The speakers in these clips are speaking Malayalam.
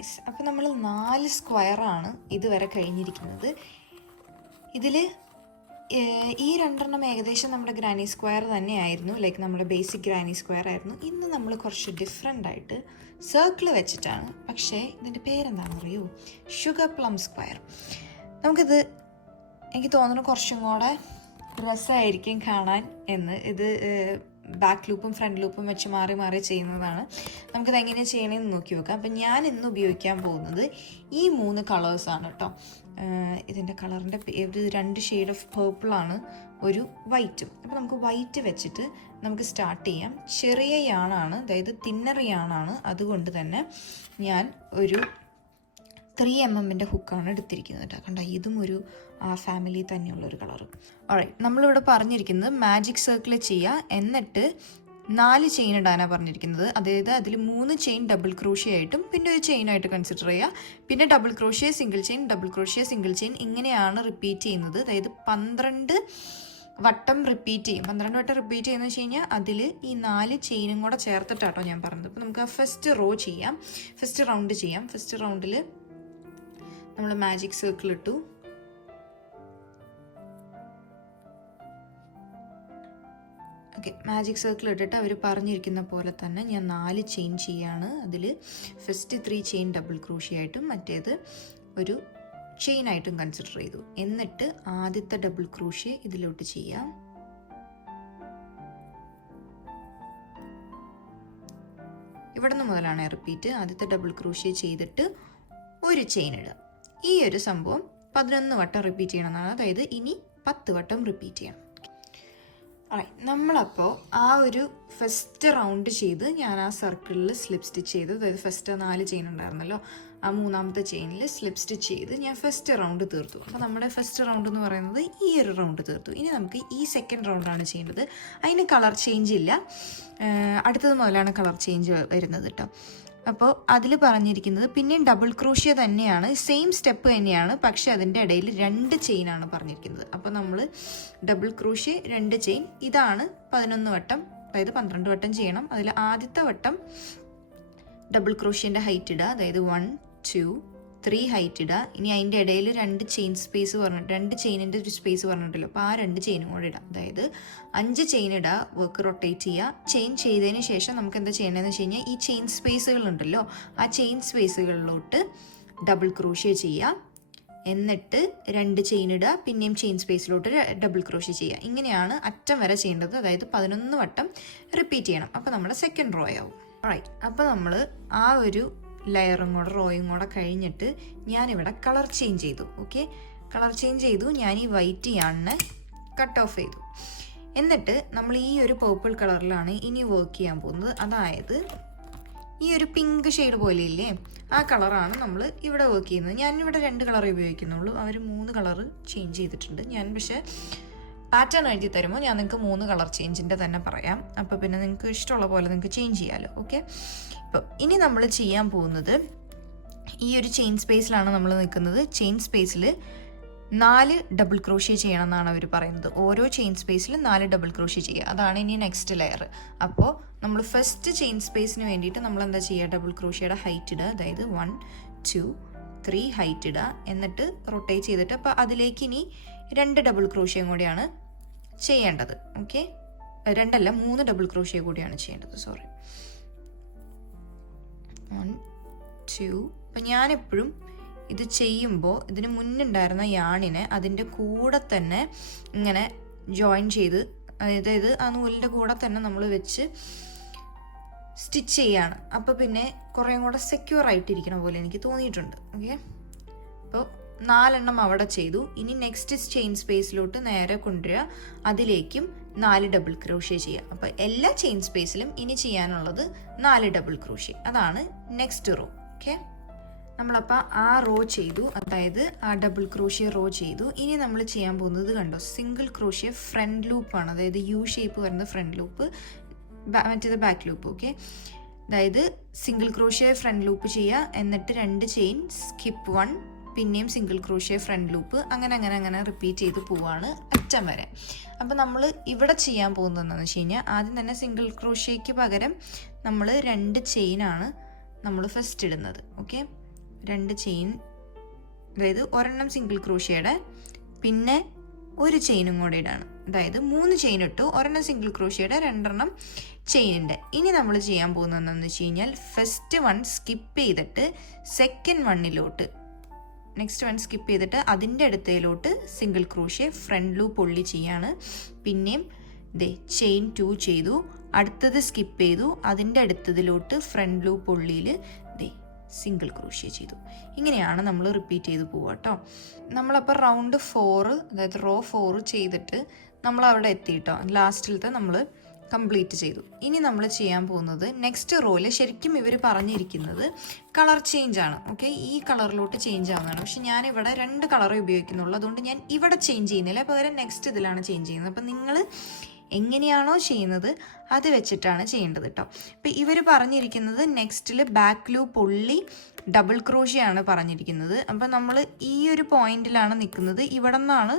ഗൈസ്, അപ്പോൾ നമ്മൾ 4 സ്ക്വയറാണ് ഇതുവരെ കഴിഞ്ഞിരിക്കുന്നത്. ഇതിൽ ഈ 2 ഏകദേശം നമ്മുടെ ഗ്രാനി സ്ക്വയർ തന്നെയായിരുന്നു, ലൈക്ക് നമ്മുടെ ബേസിക് ഗ്രാനി സ്ക്വയർ ആയിരുന്നു. ഇന്ന് നമ്മൾ കുറച്ച് ഡിഫറെൻ്റ് ആയിട്ട് സർക്കിൾ വെച്ചിട്ടാണ്. പക്ഷേ ഇതിൻ്റെ പേരെന്താണെന്ന് അറിയൂ? Sugar plum square. നമുക്കിത് എനിക്ക് തോന്നുന്നു കുറച്ചും കൂടെ രസമായിരിക്കും കാണാൻ എന്ന്. ഇത് ബാക്ക് ലൂപ്പും ഫ്രണ്ട് ലൂപ്പും വെച്ച് മാറി മാറി ചെയ്യുന്നതാണ്. നമുക്കിത് എങ്ങനെ ചെയ്യണമെന്ന് നോക്കി നോക്കാം. അപ്പം ഞാൻ ഇന്ന് ഉപയോഗിക്കാൻ പോകുന്നത് ഈ 3 കളേഴ്സാണ് കേട്ടോ. ഇതിൻ്റെ കളറിൻ്റെ ഇത് 2 ഷെയ്ഡ് ഓഫ് പേർപ്പിളാണ്, ഒരു വൈറ്റും. അപ്പോൾ നമുക്ക് വൈറ്റ് വെച്ചിട്ട് നമുക്ക് സ്റ്റാർട്ട് ചെയ്യാം. ചെറിയ യാണാണ്, അതായത് തിന്നർ യാണാണ്. അതുകൊണ്ട് തന്നെ ഞാൻ ഒരു 3mm ഹുക്കാണ് എടുത്തിരിക്കുന്നത് കേട്ടോ. കണ്ട, ഇതും ഒരു ഫാമിലി തന്നെയുള്ളൊരു കളറ്. ഓൾറൈറ്റ്, നമ്മളിവിടെ പറഞ്ഞിരിക്കുന്നത് മാജിക് സർക്കിൾ ചെയ്യുക, എന്നിട്ട് 4 ചെയിൻ ഇടാനാണ് പറഞ്ഞിരിക്കുന്നത്. അതായത് അതിൽ 3 ചെയിൻ ഡബിൾ ക്രോഷ്യ ആയിട്ടും പിന്നെ ഒരു ചെയിനായിട്ട് കൺസിഡർ ചെയ്യുക. പിന്നെ double crochet, single chain, double crochet, single chain, ഇങ്ങനെയാണ് റിപ്പീറ്റ് ചെയ്യുന്നത്. അതായത് 12 വട്ടം റിപ്പീറ്റ് ചെയ്യും. 12 വട്ടം റിപ്പീറ്റ് ചെയ്യുന്നത് വെച്ച് കഴിഞ്ഞാൽ അതിൽ ഈ 4 ചെയിനും കൂടെ ചേർത്തിട്ടാട്ടോ ഞാൻ പറഞ്ഞത്. അപ്പോൾ നമുക്ക് ഫസ്റ്റ് റോ ചെയ്യാം, ഫസ്റ്റ് റൗണ്ട് ചെയ്യാം. ഫസ്റ്റ് റൗണ്ടിൽ നമ്മൾ മാജിക് സർക്കിൾ ഇട്ടു. ഓക്കെ, മാജിക് സർക്കിൾ ഇട്ടിട്ട് അവർ പറഞ്ഞിരിക്കുന്ന പോലെ തന്നെ ഞാൻ 4 ചെയിൻ ചെയ്യാണ്. അതിൽ ഫസ്റ്റ് 3 ചെയിൻ ഡബിൾ ക്രോഷ്യ ആയിട്ടും മറ്റേത് ഒരു ചെയിനായിട്ടും കൺസിഡർ ചെയ്തു. എന്നിട്ട് ആദ്യത്തെ ഡബിൾ ക്രോഷ്യ ഇതിലോട്ട് ചെയ്യാം. ഇവിടെ നിന്ന് മുതലാണ് റിപ്പീറ്റ്. ആദ്യത്തെ ഡബിൾ ക്രോഷ്യ ചെയ്തിട്ട് ഒരു ചെയിൻ ഇടുക. ഈ ഒരു സംഭവം 11 വട്ടം റിപ്പീറ്റ് ചെയ്യണമെന്നാണ്. അതായത് ഇനി 10 വട്ടം റിപ്പീറ്റ് ചെയ്യണം. നമ്മളപ്പോൾ ആ ഒരു ഫസ്റ്റ് റൗണ്ട് ചെയ്ത് ഞാൻ ആ സർക്കിളിൽ സ്ലിപ്പ് സ്റ്റിച്ച് ചെയ്ത്, അതായത് ഫസ്റ്റ് 4 ചെയിൻ ഉണ്ടായിരുന്നല്ലോ, ആ 3ാമത്തെ ചെയിനിൽ സ്ലിപ്പ് സ്റ്റിച്ച് ചെയ്ത് ഞാൻ ഫസ്റ്റ് റൗണ്ട് തീർത്തു. അപ്പോൾ നമ്മുടെ ഫസ്റ്റ് റൗണ്ട് എന്ന് പറയുന്നത് ഈ ഒരു റൗണ്ട് തീർത്തു. ഇനി നമുക്ക് ഈ സെക്കൻഡ് റൗണ്ടാണ് ചെയ്യേണ്ടത്. അതിന് കളർ ചേഞ്ച് ഇല്ല, അടുത്തത് മുതലാണ് കളർ ചേഞ്ച് വരുന്നത് കേട്ടോ. അപ്പോൾ അതിൽ പറഞ്ഞിരിക്കുന്നത് പിന്നെയും ഡബിൾ ക്രോഷ്യ തന്നെയാണ്, സെയിം സ്റ്റെപ്പ് തന്നെയാണ്, പക്ഷേ അതിൻ്റെ ഇടയിൽ 2 ചെയിനാണ് പറഞ്ഞിരിക്കുന്നത്. അപ്പോൾ നമ്മൾ ഡബിൾ ക്രോഷ്യ 2 ചെയിൻ, ഇതാണ് 11 വട്ടം, അതായത് 12 വട്ടം ചെയ്യണം. അതിൽ ആദ്യത്തെ വട്ടം ഡബിൾ ക്രോഷ്യൻ്റെ ഹൈറ്റ് ഇടുക, അതായത് 1 2 3 ഹൈറ്റ് ഇടുക. ഇനി അതിൻ്റെ ഇടയിൽ 2 ചെയിൻ സ്പേസ് പറഞ്ഞിട്ട് 2 ചെയിനിൻ്റെ ഒരു സ്പേസ് പറഞ്ഞിട്ടല്ലോ, അപ്പോൾ ആ 2 ചെയിനും കൂടെ ഇടാം. അതായത് 5 ചെയിൻ ഇടുക, വർക്ക് റൊട്ടേറ്റ് ചെയ്യുക. ചെയിൻ ചെയ്തതിന് ശേഷം നമുക്ക് എന്താ ചെയ്യേണ്ടതെന്ന് വെച്ച് കഴിഞ്ഞാൽ ഈ ചെയിൻ സ്പേസുകളുണ്ടല്ലോ, ആ ചെയിൻ സ്പേസുകളിലോട്ട് ഡബിൾ ക്രോഷ്യ ചെയ്യുക. എന്നിട്ട് 2 ചെയിൻ ഇടുക, പിന്നെയും ചെയിൻ സ്പേസിലോട്ട് ഡബിൾ ക്രോഷ്യ ചെയ്യുക. ഇങ്ങനെയാണ് അറ്റം വരെ ചെയ്യേണ്ടത്. അതായത് 11 വട്ടം റിപ്പീറ്റ് ചെയ്യണം. അപ്പോൾ നമ്മുടെ സെക്കൻഡ് റോ ആവും. റൈറ്റ്, അപ്പോൾ നമ്മൾ ആ ഒരു ലെയറും കൂടെ റോയും കൂടെ കഴിഞ്ഞിട്ട് ഞാനിവിടെ കളർ ചേഞ്ച് ചെയ്തു. ഓക്കെ, കളർ ചേഞ്ച് ചെയ്തു. ഞാൻ ഈ വൈറ്റ് യാണിനെ കട്ട് ഓഫ് ചെയ്തു. എന്നിട്ട് നമ്മൾ ഈ ഒരു പേർപ്പിൾ കളറിലാണ് ഇനി വർക്ക് ചെയ്യാൻ പോകുന്നത്. അതായത് ഈ ഒരു പിങ്ക് ഷെയ്ഡ് പോലെ ഇല്ലേ, ആ കളറാണ് നമ്മൾ ഇവിടെ വർക്ക് ചെയ്യുന്നത്. ഞാനിവിടെ 2 കളറേ ഉപയോഗിക്കുന്നുള്ളൂ, അവർ 3 കളറ് ചേഞ്ച് ചെയ്തിട്ടുണ്ട്. ഞാൻ പക്ഷേ പാറ്റേൺ എഴുതി തരുമ്പോൾ ഞാൻ നിങ്ങൾക്ക് 3 കളർ ചേഞ്ചിൻ്റെ തന്നെ പറയാം. അപ്പോൾ പിന്നെ നിങ്ങൾക്ക് ഇഷ്ടമുള്ള പോലെ നിങ്ങൾക്ക് ചേഞ്ച് ചെയ്യാമല്ലോ. ഓക്കെ, ഇപ്പോൾ ഇനി നമ്മൾ ചെയ്യാൻ പോകുന്നത് ഈ ഒരു ചെയിൻ സ്പേസിലാണ് നമ്മൾ നിൽക്കുന്നത്. ചെയിൻ സ്പേസിൽ 4 ഡബിൾ ക്രോഷ്യ ചെയ്യണം എന്നാണ് അവർ പറയുന്നത്. ഓരോ ചെയിൻ സ്പേസിൽ 4 ഡബിൾ ക്രോഷ്യ ചെയ്യുക. അതാണ് ഇനി നെക്സ്റ്റ് ലെയർ. അപ്പോൾ നമ്മൾ ഫസ്റ്റ് ചെയിൻ സ്പേസിന് വേണ്ടിയിട്ട് നമ്മൾ എന്താ ചെയ്യുക? ഡബിൾ ക്രോഷ്യയുടെ ഹൈറ്റ് ഇടുക, അതായത് 1 2 3 ഹൈറ്റ് ഇടുക. എന്നിട്ട് റൊട്ടേറ്റ് ചെയ്തിട്ട് അപ്പോൾ അതിലേക്ക് ഇനി 2 ഡബിൾ ക്രോഷ്യം കൂടിയാണ് ചെയ്യേണ്ടത്. ഓക്കെ, 2 അല്ല 3 ഡബിൾ ക്രോഷ്യ കൂടിയാണ് ചെയ്യേണ്ടത്. സോറി, 1 2. അപ്പം ഞാനെപ്പോഴും ഇത് ചെയ്യുമ്പോൾ ഇതിന് മുന്നുണ്ടായിരുന്ന യാണിനെ അതിൻ്റെ കൂടെ തന്നെ ഇങ്ങനെ ജോയിൻ ചെയ്ത്, അതായത് ആ നൂലിൻ്റെ കൂടെ തന്നെ നമ്മൾ വെച്ച് സ്റ്റിച്ച് ചെയ്യാണ്. അപ്പോൾ പിന്നെ കുറേ കൂടെ സെക്യൂർ ആയിട്ടിരിക്കണ പോലെ എനിക്ക് തോന്നിയിട്ടുണ്ട്. ഓക്കെ, അപ്പോൾ 4 അവിടെ ചെയ്തു. ഇനി നെക്സ്റ്റ് ചെയിൻ സ്പേസിലോട്ട് നേരെ കൊണ്ടുവരിക, അതിലേക്കും 4 ഡബിൾ ക്രോഷ്യ ചെയ്യുക. അപ്പോൾ എല്ലാ ചെയിൻ സ്പേസിലും ഇനി ചെയ്യാനുള്ളത് 4 ഡബിൾ ക്രോഷ്യ. അതാണ് നെക്സ്റ്റ് റോ. ഓക്കെ, നമ്മളപ്പോൾ ആ റോ ചെയ്തു, അതായത് ആ ഡബിൾ ക്രോഷ്യ റോ ചെയ്തു. ഇനി നമ്മൾ ചെയ്യാൻ പോകുന്നത് കണ്ടോ, സിംഗിൾ ക്രോഷ്യ ഫ്രണ്ട് ലൂപ്പാണ്. അതായത് യു ഷേപ്പ് വരുന്ന ഫ്രണ്ട് ലൂപ്പ്, മറ്റേത് ബാക്ക് ലൂപ്പ്. ഓക്കെ, അതായത് സിംഗിൾ ക്രോഷ്യ ഫ്രണ്ട് ലൂപ്പ് ചെയ്യുക, എന്നിട്ട് 2 ചെയിൻ സ്കിപ്പ് 1, പിന്നെയും സിംഗിൾ ക്രോഷ്യ ഫ്രണ്ട് ലൂപ്പ്, അങ്ങനെ റിപ്പീറ്റ് ചെയ്ത് പോവാണ് അറ്റം വരെ. അപ്പോൾ നമ്മൾ ഇവിടെ ചെയ്യാൻ പോകുന്നത് എന്താണെന്ന് വെച്ച് കഴിഞ്ഞാൽ, ആദ്യം തന്നെ സിംഗിൾ ക്രോഷ്യയ്ക്ക് പകരം നമ്മൾ 2 ചെയിനാണ് നമ്മൾ ഫസ്റ്റ് ഇടുന്നത്. ഓക്കെ, 2 ചെയിൻ, അതായത് ഒരെണ്ണം സിംഗിൾ ക്രോഷ്യയുടെ പിന്നെ ഒരു ചെയിനും കൂടെ ഇടാണ്. അതായത് 3 ചെയിൻ ഇട്ടു, ഒരെണ്ണം സിംഗിൾ ക്രോഷ്യയുടെ 2 ചെയിനിൻ്റെ. ഇനി നമ്മൾ ചെയ്യാൻ പോകുന്നത് എന്താണെന്ന് വെച്ച് കഴിഞ്ഞാൽ ഫസ്റ്റ് 1 സ്കിപ്പ് ചെയ്തിട്ട് സെക്കൻഡ് 1 നെക്സ്റ്റ് 1 സ്കിപ്പ് ചെയ്തിട്ട് അതിൻ്റെ അടുത്തയിലോട്ട് സിംഗിൾ ക്രോഷ്യ ഫ്രണ്ട് ലൂപ്പ് പുള്ളി ചെയ്യാണ്. പിന്നെയും ചെയിൻ 2 ചെയ്തു, അടുത്തത് സ്കിപ്പ് ചെയ്തു, അതിൻ്റെ അടുത്തതിലോട്ട് ഫ്രണ്ട് ലൂപ്പ് പുള്ളിയിൽ സിംഗിൾ ക്രോഷ്യ ചെയ്തു. ഇങ്ങനെയാണ് നമ്മൾ റിപ്പീറ്റ് ചെയ്ത് പോവുക കേട്ടോ. നമ്മളപ്പോൾ റൗണ്ട് 4, അതായത് റോ 4 ചെയ്തിട്ട് നമ്മൾ അവിടെ എത്തി കേട്ടോ. ലാസ്റ്റിലത്തെ നമ്മൾ കംപ്ലീറ്റ് ചെയ്തു. ഇനി നമ്മൾ ചെയ്യാൻ പോകുന്നത് നെക്സ്റ്റ് റോയിൽ ശരിക്കും ഇവർ പറഞ്ഞിരിക്കുന്നത് കളർ ചേഞ്ച് ആണ്. ഓക്കെ, ഈ കളറിലോട്ട് ചേഞ്ച് ആവുന്നതാണ്. പക്ഷെ ഞാനിവിടെ 2 കളറേ ഉപയോഗിക്കുന്നുള്ളൂ. അതുകൊണ്ട് ഞാൻ ഇവിടെ ചേഞ്ച് ചെയ്യുന്നില്ല, പകരം നെക്സ്റ്റ് ഇതിലാണ് ചേഞ്ച് ചെയ്യുന്നത്. അപ്പം നിങ്ങൾ എങ്ങനെയാണോ ചെയ്യുന്നത് അത് വെച്ചിട്ടാണ് ചെയ്യേണ്ടത് കേട്ടോ. ഇപ്പം ഇവർ പറഞ്ഞിരിക്കുന്നത് നെക്സ്റ്റിൽ ബാക്ക് ലൂപ്പ് പുള്ളി ഡബിൾ ക്രോഷ്യ ആണ് പറഞ്ഞിരിക്കുന്നത്. അപ്പം നമ്മൾ ഈ ഒരു പോയിന്റിലാണ് നിൽക്കുന്നത്, ഇവിടെ നിന്നാണ്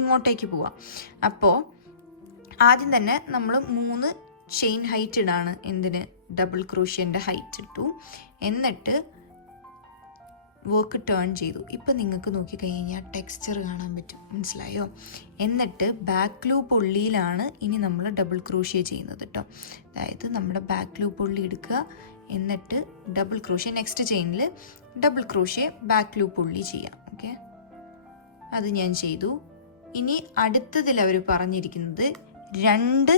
ഇങ്ങോട്ടേക്ക് പോവാം. അപ്പോൾ ആദ്യം തന്നെ നമ്മൾ 3 ചെയിൻ ഹൈറ്റ് ഇടാണ്. എന്തിന്? ഡബിൾ ക്രോഷ്യൻ്റെ ഹൈറ്റ് ഇട്ടു, എന്നിട്ട് വർക്ക് ടേൺ ചെയ്തു. ഇപ്പം നിങ്ങൾക്ക് നോക്കിക്കഴിഞ്ഞാൽ ടെക്സ്ചർ കാണാൻ പറ്റും, മനസ്സിലായോ? എന്നിട്ട് ബാക്ക് ലൂപ്പ് ഉള്ളിയിലാണ് ഇനി നമ്മൾ ഡബിൾ ക്രോഷ്യ ചെയ്യുന്നത് കേട്ടോ. അതായത് നമ്മുടെ ബാക്ക് ലൂപ്പ് ഉള്ളി എടുക്കുക, എന്നിട്ട് ഡബിൾ ക്രോഷ്യ നെക്സ്റ്റ് ചെയിനിൽ ഡബിൾ ക്രോഷ്യ ബാക്ക് ലൂപ്പ് ഉള്ളി ചെയ്യാം. ഓക്കെ, അത് ഞാൻ ചെയ്തു. ഇനി അടുത്തതിൽ അവർ പറഞ്ഞിരിക്കുന്നത് 2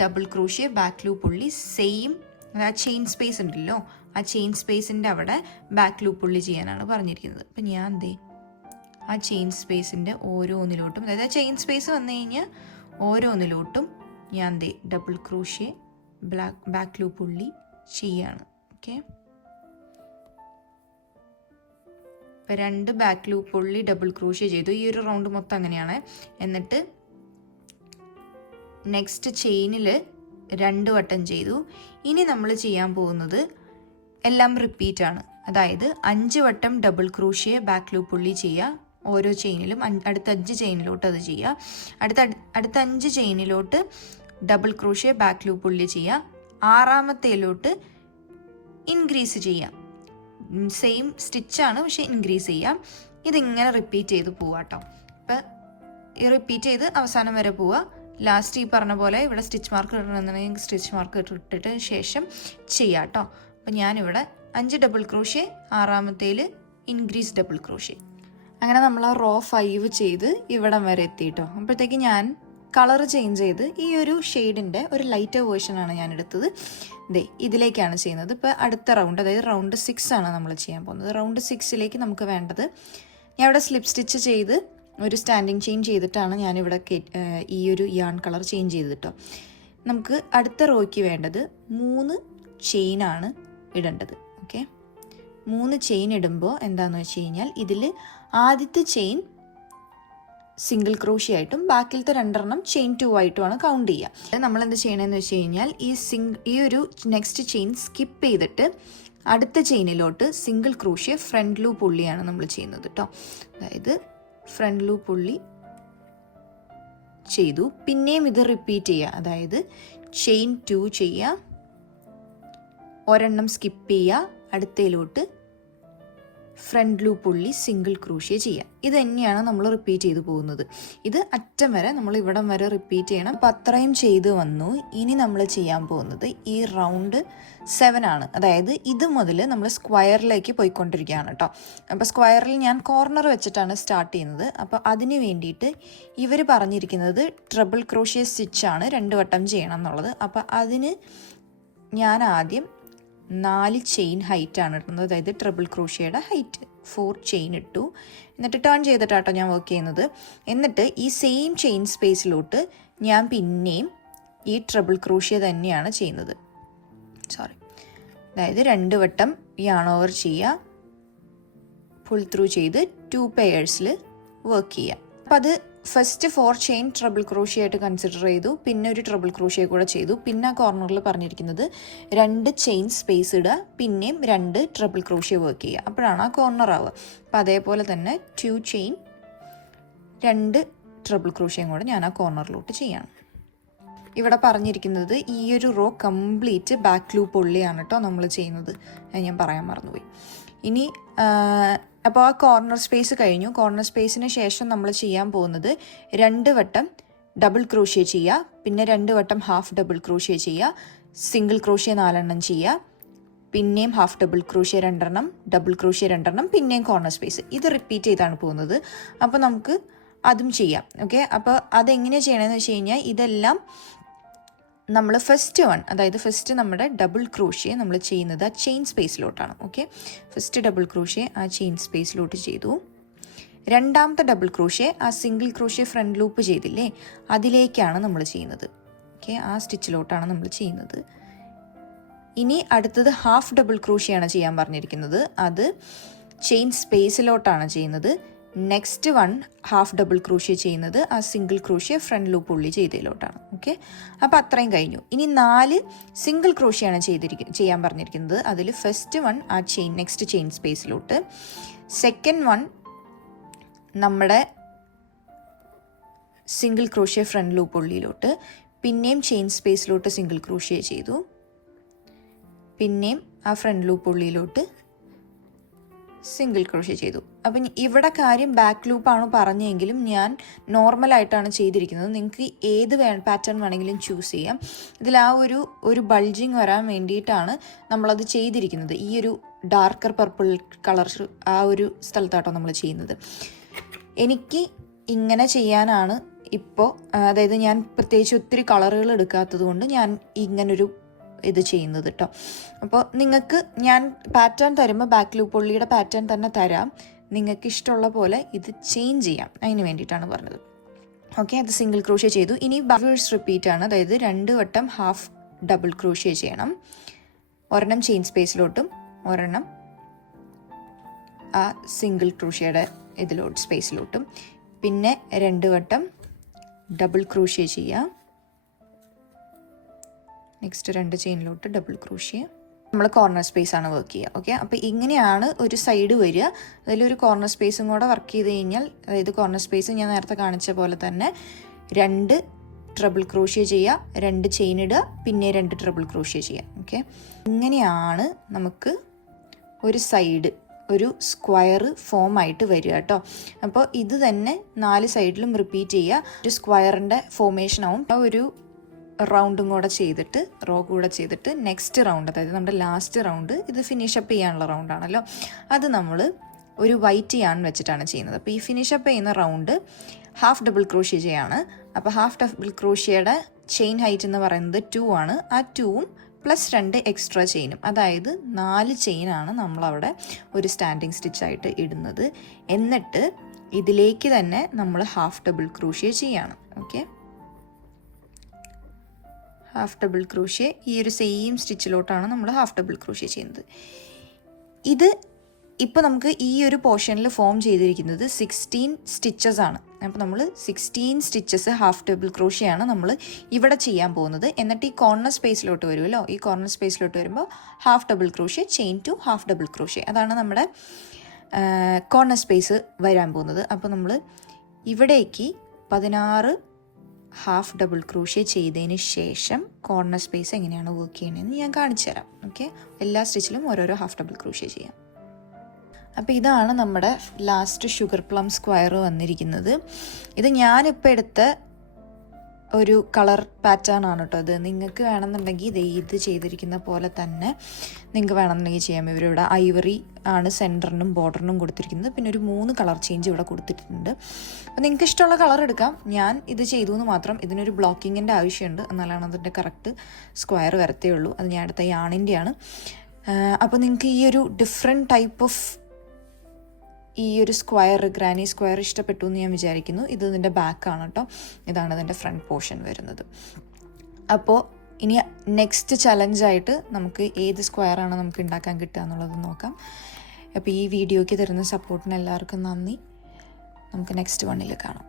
ഡബിൾ ക്രോഷ്യ ബാക്ക് ലൂപ്പ് ഉള്ളി സെയിം, അതായത് ചെയിൻ സ്പേസ് ഉണ്ടല്ലോ, ആ ചെയിൻ സ്പേസിൻ്റെ അവിടെ ബാക്ക് ലൂപ്പ് പുള്ളി ചെയ്യാനാണ് പറഞ്ഞിരിക്കുന്നത്. അപ്പം ഞാൻ ആ ചെയിൻ സ്പേസിൻ്റെ ഓരോന്നിലോട്ടും, അതായത് ചെയിൻ സ്പേസ് വന്നു കഴിഞ്ഞാൽ ഓരോന്നിലോട്ടും ഞാൻ ഡബിൾ ക്രോഷ്യ ബാക്ക് ലൂപ്പ് പുള്ളി ചെയ്യാണ്. ഓക്കെ, ഇപ്പം 2 ബാക്ക് ലൂപ്പ് പുള്ളി ഡബിൾ ക്രോഷ്യ ചെയ്തു. ഈ ഒരു റൗണ്ട് മൊത്തം അങ്ങനെയാണ്. എന്നിട്ട് നെക്സ്റ്റ് ചെയിനിൽ 2 വട്ടം ചെയ്തു. ഇനി നമ്മൾ ചെയ്യാൻ പോകുന്നത് എല്ലാം റിപ്പീറ്റാണ്. അതായത് 5 വട്ടം ഡബിൾ ക്രോഷ്യ ബാക്ക് ലൂപ്പ് പുള്ളി ചെയ്യുക ഓരോ ചെയിനിലും. അടുത്ത 5 ചെയിനിലോട്ട് അത് ചെയ്യുക. അടുത്ത 5 ചെയിനിലോട്ട് ഡബിൾ ക്രോഷ്യ ബാക്ക് ലൂപ്പ് പുള്ളി ചെയ്യുക. 6ാമത്തേലോട്ട് ഇൻക്രീസ് ചെയ്യാം. സെയിം സ്റ്റിച്ചാണ്, പക്ഷെ ഇൻക്രീസ് ചെയ്യാം. ഇതിങ്ങനെ റിപ്പീറ്റ് ചെയ്ത് പോവാം കേട്ടോ. ഇപ്പം റിപ്പീറ്റ് ചെയ്ത് അവസാനം വരെ പോവുക. ലാസ്റ്റ് ഈ പറഞ്ഞ പോലെ ഇവിടെ സ്റ്റിച്ച് മാർക്ക് ഇടണമെന്നുണ്ടെങ്കിൽ സ്റ്റിച്ച് മാർക്ക് ഇട്ടിട്ട് ശേഷം ചെയ്യാം കേട്ടോ. അപ്പം ഞാനിവിടെ 5 ഡബിൾ ക്രോഷ്യ, 6ാമത്തേൽ ഇൻക്രീസ് ഡബിൾ ക്രോഷ്യ. അങ്ങനെ നമ്മൾ ആ റോ 5 ചെയ്ത് ഇവിടം വരെ എത്തി കേട്ടോ. അപ്പോഴത്തേക്ക് ഞാൻ കളർ ചേഞ്ച് ചെയ്ത് ഈ ഒരു ഷെയ്ഡിൻ്റെ ഒരു ലൈറ്റർ വേർഷനാണ് ഞാൻ എടുത്തത്. ഇതിലേക്കാണ് ചെയ്യുന്നത്. ഇപ്പോൾ അടുത്ത റൗണ്ട്, അതായത് റൗണ്ട് 6 ആണ് നമ്മൾ ചെയ്യാൻ പോകുന്നത്. റൗണ്ട് 6ലേക്ക് നമുക്ക് വേണ്ടത്, ഞാൻ ഇവിടെ സ്ലിപ്പ് സ്റ്റിച്ച് ചെയ്ത് ഒരു സ്റ്റാൻഡിങ് ചെയിൻ ചെയ്തിട്ടാണ് ഞാനിവിടെ ഈ ഒരു യാൺ കളർ ചേഞ്ച് ചെയ്ത് കേട്ടോ. നമുക്ക് അടുത്ത റോയ്ക്ക് വേണ്ടത് 3 ചെയിനാണ് ഇടേണ്ടത്. ഓക്കെ, 3 ചെയിൻ ഇടുമ്പോൾ എന്താണെന്ന് വെച്ച് കഴിഞ്ഞാൽ ഇതിൽ ആദ്യത്തെ ചെയിൻ സിംഗിൾ ക്രോഷ്യ ആയിട്ടും ബാക്കിലത്തെ 2 ചെയിൻ 2 ആയിട്ടുമാണ് കൗണ്ട് ചെയ്യുക. നമ്മൾ എന്ത് ചെയ്യണമെന്ന് വെച്ച് കഴിഞ്ഞാൽ ഈ ഒരു നെക്സ്റ്റ് ചെയിൻ സ്കിപ്പ് ചെയ്തിട്ട് അടുത്ത ചെയിനിലോട്ട് സിംഗിൾ ക്രോഷ്യ ഫ്രണ്ട് ലൂപ്പ് പുള്ളിയാണ് നമ്മൾ ചെയ്യുന്നത് കേട്ടോ. അതായത് ഫ്രണ്ട് ലൂപ്പ് പുള്ളി ചെയ്തു, പിന്നെയും ഇത് റിപ്പീറ്റ് ചെയ്യുക. അതായത് ചെയിൻ 2 ചെയ്യുക, ഒരെണ്ണം സ്കിപ്പ് ചെയ്യുക, അടുത്തയിലോട്ട് ഫ്രണ്ട് ലൂപ്പ് പുള്ളി സിംഗിൾ ക്രോഷ്യ ചെയ്യുക. ഇത് തന്നെയാണ് നമ്മൾ റിപ്പീറ്റ് ചെയ്ത് പോകുന്നത്. ഇത് അറ്റം വരെ നമ്മൾ ഇവിടം വരെ റിപ്പീറ്റ് ചെയ്യണം. അപ്പം അത്രയും ചെയ്ത് വന്നു. ഇനി നമ്മൾ ചെയ്യാൻ പോകുന്നത് ഈ റൗണ്ട് 7 ആണ്. അതായത് ഇത് മുതൽ നമ്മൾ സ്ക്വയറിലേക്ക് പോയിക്കൊണ്ടിരിക്കുകയാണ് കേട്ടോ. അപ്പോൾ സ്ക്വയറിൽ ഞാൻ കോർണർ വെച്ചിട്ടാണ് സ്റ്റാർട്ട് ചെയ്യുന്നത്. അപ്പോൾ അതിന് വേണ്ടിയിട്ട് ഇവർ പറഞ്ഞിരിക്കുന്നത് ട്രിപ്പിൾ ക്രോഷ്യ സ്റ്റിച്ചാണ് 2 വട്ടം ചെയ്യണം എന്നുള്ളത്. അപ്പോൾ അതിന് ഞാൻ ആദ്യം 4 ചെയിൻ ഹൈറ്റാണ് ഇടുന്നത്. അതായത് ട്രിപ്പിൾ ക്രോഷ്യയുടെ ഹൈറ്റ് 4 ചെയിൻ ഇട്ടു. എന്നിട്ട് ടേൺ ചെയ്തിട്ടാട്ടോ ഞാൻ വർക്ക് ചെയ്യുന്നത്. എന്നിട്ട് ഈ സെയിം ചെയിൻ സ്പേസിലോട്ട് ഞാൻ പിന്നെയും ഈ ട്രിപ്പിൾ ക്രോഷ്യ തന്നെയാണ് ചെയ്യുന്നത്. അതായത് 2 വട്ടം യാൺ ഓവർ ചെയ്യുക, പുൾ ത്രൂ ചെയ്ത് 2 പെയേഴ്സിൽ വർക്ക് ചെയ്യുക. അപ്പം അത് ഫസ്റ്റ് 4 ചെയിൻ ട്രിപ്പിൾ ക്രോഷ്യ ആയിട്ട് കൺസിഡർ ചെയ്തു. പിന്നെ ഒരു ട്രിപ്പിൾ ക്രോഷ്യ കൂടെ ചെയ്തു. പിന്നെ ആ കോർണറിൽ പറഞ്ഞിരിക്കുന്നത് 2 ചെയിൻ സ്പേസ് ഇടുക, പിന്നെയും 2 ട്രിപ്പിൾ ക്രോഷ്യ വർക്ക് ചെയ്യുക. അപ്പോഴാണ് ആ കോർണർ ആവുക. അപ്പം അതേപോലെ തന്നെ 2 ചെയിൻ 2 ട്രിപ്പിൾ ക്രോഷ്യയും കൂടെ ഞാൻ ആ കോർണറിലോട്ട് ചെയ്യാണ്. ഇവിടെ പറഞ്ഞിരിക്കുന്നത് ഈ ഒരു റോ കംപ്ലീറ്റ് ബാക്ക് ലൂപ്പ് ഉള്ളിയാണ് കേട്ടോ നമ്മൾ ചെയ്യുന്നത്. ഞാൻ പറയാൻ മറന്നുപോയി. ഇനി അപ്പോൾ ആ കോർണർ സ്പേസ് കഴിഞ്ഞു. കോർണർ സ്പേസിന് ശേഷം നമ്മൾ ചെയ്യാൻ പോകുന്നത് 2 വട്ടം ഡബിൾ ക്രോഷ്യ ചെയ്യുക, പിന്നെ 2 വട്ടം ഹാഫ് ഡബിൾ ക്രോഷ്യ ചെയ്യുക, സിംഗിൾ ക്രോഷ്യ 4 എണ്ണം ചെയ്യുക, പിന്നെയും ഹാഫ് ഡബിൾ ക്രോഷ്യ 2 എണ്ണം, ഡബിൾ ക്രോഷ്യ 2 എണ്ണം, പിന്നെയും കോർണർ സ്പേസ്. ഇത് റിപ്പീറ്റ് ചെയ്താണ് പോകുന്നത്. അപ്പോൾ നമുക്ക് അതും ചെയ്യാം. ഓക്കെ, അപ്പോൾ അതെങ്ങനെയാണ് ചെയ്യണമെന്ന് വെച്ച് കഴിഞ്ഞാൽ ഇതെല്ലാം നമ്മൾ ഫസ്റ്റ് നമ്മുടെ ഡബിൾ ക്രോഷ്യ നമ്മൾ ചെയ്യുന്നത് ആ ചെയിൻ സ്പേസിലോട്ടാണ്. ഓക്കെ, ഫസ്റ്റ് ഡബിൾ ക്രോഷ്യ ആ ചെയിൻ സ്പേസിലോട്ട് ചെയ്തു. രണ്ടാമത്തെ ഡബിൾ ക്രോഷ്യ ആ സിംഗിൾ ക്രോഷ്യ ഫ്രണ്ട് ലൂപ്പ് ചെയ്തില്ലേ, അതിലേക്കാണ് നമ്മൾ ചെയ്യുന്നത്. ഓക്കെ, ആ സ്റ്റിച്ചിലോട്ടാണ് നമ്മൾ ചെയ്യുന്നത്. ഇനി അടുത്തത് ഹാഫ് ഡബിൾ ക്രോഷ്യയാണ് ചെയ്യാൻ പറഞ്ഞിരിക്കുന്നത്. അത് ചെയിൻ സ്പേസിലോട്ടാണ് ചെയ്യുന്നത്. Next one half double crochet ചെയ്യുന്നത് ആ സിംഗിൾ ക്രോഷ്യ ഫ്രണ്ട് ലൂപ്പ് ഉള്ളി ചെയ്തതിലോട്ടാണ്. ഓക്കെ, അപ്പോൾ അത്രയും കഴിഞ്ഞു. ഇനി 4 സിംഗിൾ ക്രോഷ്യയാണ് ചെയ്യാൻ പറഞ്ഞിരിക്കുന്നത്. അതിൽ ഫസ്റ്റ് വൺ ആ നെക്സ്റ്റ് ചെയിൻ സ്പേസിലോട്ട്, സെക്കൻഡ് വൺ നമ്മുടെ സിംഗിൾ ക്രോഷ്യ ഫ്രണ്ട് ലൂപ്പ് ഉള്ളിലോട്ട്, പിന്നെയും ചെയിൻ സ്പേസിലോട്ട് സിംഗിൾ ക്രോഷ്യ ചെയ്തു, പിന്നെയും ആ ഫ്രണ്ട് ലൂപ്പ് ഉള്ളിലോട്ട് സിംഗിൾ ക്രോഷ്യ ചെയ്തു. അപ്പം ഇവിടെ കാര്യം ബാക്ക് ലൂപ്പാണ് പറഞ്ഞെങ്കിലും ഞാൻ നോർമലായിട്ടാണ് ചെയ്തിരിക്കുന്നത്. നിങ്ങൾക്ക് ഏത് പാറ്റേൺ വേണമെങ്കിലും ചൂസ് ചെയ്യാം. ഇതിൽ ആ ഒരു ബൾജിങ് വരാൻ വേണ്ടിയിട്ടാണ് നമ്മളത് ചെയ്തിരിക്കുന്നത്. ഈ ഒരു ഡാർക്കർ പർപ്പിൾ കളർ ആ ഒരു സ്ഥലത്താട്ടോ നമ്മൾ ചെയ്യുന്നത്. എനിക്ക് ഇങ്ങനെ ചെയ്യാനാണ് ഇപ്പോൾ, അതായത് ഞാൻ പ്രത്യേകിച്ച് ഒത്തിരി കളറുകൾ എടുക്കാത്തത് കൊണ്ട് ഞാൻ ഇങ്ങനൊരു ഇത് ചെയ്യുന്നത് കേട്ടോ. അപ്പോൾ നിങ്ങൾക്ക് ഞാൻ പാറ്റേൺ തരുമ്പോൾ ബാക്ക് ലൂപ്പ് ഉള്ളിയുടെ പാറ്റേൺ തന്നെ തരാം. നിങ്ങൾക്ക് ഇഷ്ടമുള്ള പോലെ ഇത് ചേഞ്ച് ചെയ്യാം. അതിന് വേണ്ടിയിട്ടാണ് പറഞ്ഞത്. ഓക്കെ, അത് സിംഗിൾ ക്രോഷ്യ ചെയ്തു. ഇനി റിവേഴ്സ് റിപ്പീറ്റ് ആണ്. അതായത് 2 വട്ടം ഹാഫ് ഡബിൾ ക്രോഷ്യ ചെയ്യണം. ഒരെണ്ണം ചെയിൻ സ്പേസിലോട്ടും ഒരെണ്ണം ആ സിംഗിൾ ക്രോഷ്യയുടെ സ്പേസിലോട്ടും, പിന്നെ 2 വട്ടം ഡബിൾ ക്രോഷ്യ ചെയ്യാം. നെക്സ്റ്റ് 2 ചെയിനിലോട്ട് ഡബിൾ ക്രോഷ്യ. നമ്മൾ കോർണർ സ്പേസ് ആണ് വർക്ക് ചെയ്യുക. ഓക്കെ, അപ്പോൾ ഇങ്ങനെയാണ് ഒരു സൈഡ് വരിക. അതിലൊരു കോർണർ സ്പേസും കൂടെ വർക്ക് ചെയ്ത് കഴിഞ്ഞാൽ, അതായത് കോർണർ സ്പേസ് ഞാൻ നേരത്തെ കാണിച്ച പോലെ തന്നെ 2 ട്രബിൾ ക്രോഷ്യ ചെയ്യുക, 2 ചെയിൻ ഇടുക, പിന്നെ 2 ട്രബിൾ ക്രോഷ്യ ചെയ്യുക. ഓക്കെ, ഇങ്ങനെയാണ് നമുക്ക് ഒരു സൈഡ് ഒരു സ്ക്വയർ ഫോം ആയിട്ട് വരിക കേട്ടോ. അപ്പോൾ ഇത് തന്നെ 4 സൈഡിലും റിപ്പീറ്റ് ചെയ്യുക. ഒരു സ്ക്വയറിൻ്റെ ഫോർമേഷൻ ആവും. ഒരു റൗണ്ടും കൂടെ ചെയ്തിട്ട്, റോ കൂടെ ചെയ്തിട്ട് നെക്സ്റ്റ് റൗണ്ട്, അതായത് നമ്മുടെ ലാസ്റ്റ് റൗണ്ട്, ഇത് ഫിനിഷപ്പ് ചെയ്യാനുള്ള റൗണ്ടാണല്ലോ, അത് നമ്മൾ ഒരു വൈറ്റ് യാൺ വെച്ചിട്ടാണ് ചെയ്യുന്നത്. അപ്പോൾ ഈ ഫിനിഷപ്പ് ചെയ്യുന്ന റൗണ്ട് ഹാഫ് ഡബിൾ ക്രോഷ്യ ചെയ്യാണ്. അപ്പോൾ ഹാഫ് ഡബിൾ ക്രോഷ്യയുടെ ചെയിൻ ഹൈറ്റ് എന്ന് പറയുന്നത് 2 ആണ്. ആ 2ഉം പ്ലസ് 2 എക്സ്ട്രാ ചെയിനും, അതായത് 4 ചെയിനാണ് നമ്മളവിടെ ഒരു സ്റ്റാൻഡിങ് സ്റ്റിച്ചായിട്ട് ഇടുന്നത്. എന്നിട്ട് ഇതിലേക്ക് തന്നെ നമ്മൾ ഹാഫ് ഡബിൾ ക്രോഷ്യ ചെയ്യാണ്. ഓക്കെ, ഹാഫ് ഡബിൾ ക്രോഷ്യ ഈ ഒരു സെയിം സ്റ്റിച്ചിലോട്ടാണ് നമ്മൾ ഹാഫ് ഡബിൾ ക്രോഷ്യ ചെയ്യുന്നത്. ഇത് ഇപ്പോൾ നമുക്ക് ഈ ഒരു പോർഷനിൽ ഫോം ചെയ്തിരിക്കുന്നത് 16 സ്റ്റിച്ചസ് ആണ്. അപ്പോൾ നമ്മൾ 16 സ്റ്റിച്ചസ് ഹാഫ് ഡബിൾ ക്രോഷ്യയാണ് നമ്മൾ ഇവിടെ ചെയ്യാൻ പോകുന്നത്. എന്നിട്ട് ഈ കോർണർ സ്പേസിലോട്ട് വരുമല്ലോ, ഈ കോർണർ സ്പേസിലോട്ട് വരുമ്പോൾ half double crochet, chain two half double crochet, അതാണ് നമ്മുടെ കോർണർ സ്പേസ് വരാൻ പോകുന്നത്. അപ്പോൾ നമ്മൾ ഇവിടേക്ക് 16 ഹാഫ് ഡബിൾ ക്രോഷ്യ ചെയ്തതിന് ശേഷം കോർണർ സ്പേസ് എങ്ങനെയാണ് വർക്ക് ചെയ്യണമെന്ന് ഞാൻ കാണിച്ചു തരാം. ഓക്കെ, എല്ലാ സ്റ്റിച്ചിലും ഓരോരോ ഹാഫ് ഡബിൾ ക്രോഷ്യ ചെയ്യാം. അപ്പോൾ ഇതാണ് നമ്മുടെ ലാസ്റ്റ് ഷുഗർ പ്ലം സ്ക്വയർ വന്നിരിക്കുന്നത്. ഇത് ഞാനിപ്പോൾ എടുത്ത ഒരു കളർ പാറ്റേൺ ആണ് കേട്ടോ. ഇത് നിങ്ങൾക്ക് വേണമെന്നുണ്ടെങ്കിൽ ഇത് ചെയ്തിരിക്കുന്ന പോലെ തന്നെ നിങ്ങൾക്ക് വേണമെന്നുണ്ടെങ്കിൽ ചെയ്യാം. ഇവരിവിടെ ഐവറി ആണ് സെൻറ്ററിനും ബോർഡറിനും കൊടുത്തിരിക്കുന്നത്. പിന്നെ ഒരു 3 കളർ ചേഞ്ച് ഇവിടെ കൊടുത്തിട്ടുണ്ട്. അപ്പോൾ നിങ്ങൾക്ക് ഇഷ്ടമുള്ള കളർ എടുക്കാം. ഞാൻ ഇത് ചെയ്തു എന്ന് മാത്രം. ഇതിനൊരു ബ്ലോക്കിങ്ങിൻ്റെ ആവശ്യമുണ്ട്, എന്നാലാണ് അതിൻ്റെ കറക്റ്റ് സ്ക്വയർ വരത്തേ ഉള്ളൂ. അത് ഞാൻ എടുത്ത യാണിൻ്റെയാണ്. അപ്പോൾ നിങ്ങൾക്ക് ഈ ഒരു ഡിഫറെൻറ്റ് ടൈപ്പ് ഓഫ് ഈ ഒരു സ്ക്വയർ, ഗ്രാനി സ്ക്വയർ ഇഷ്ടപ്പെട്ടു എന്ന് ഞാൻ വിചാരിക്കുന്നു. ഇത് ഇതിൻ്റെ ബാക്കാണ് കേട്ടോ. ഇതാണ് ഇതിൻ്റെ ഫ്രണ്ട് പോർഷൻ വരുന്നത്. അപ്പോൾ ഇനി നെക്സ്റ്റ് ചലഞ്ചായിട്ട് നമുക്ക് ഏത് സ്ക്വയറാണ് നമുക്ക് ഉണ്ടാക്കാൻ കിട്ടുക എന്നുള്ളത് നോക്കാം. അപ്പോൾ ഈ വീഡിയോയ്ക്ക് തരുന്ന സപ്പോർട്ടിന് എല്ലാവർക്കും നന്ദി. നമുക്ക് നെക്സ്റ്റ് വണ്ണിൽ കാണാം.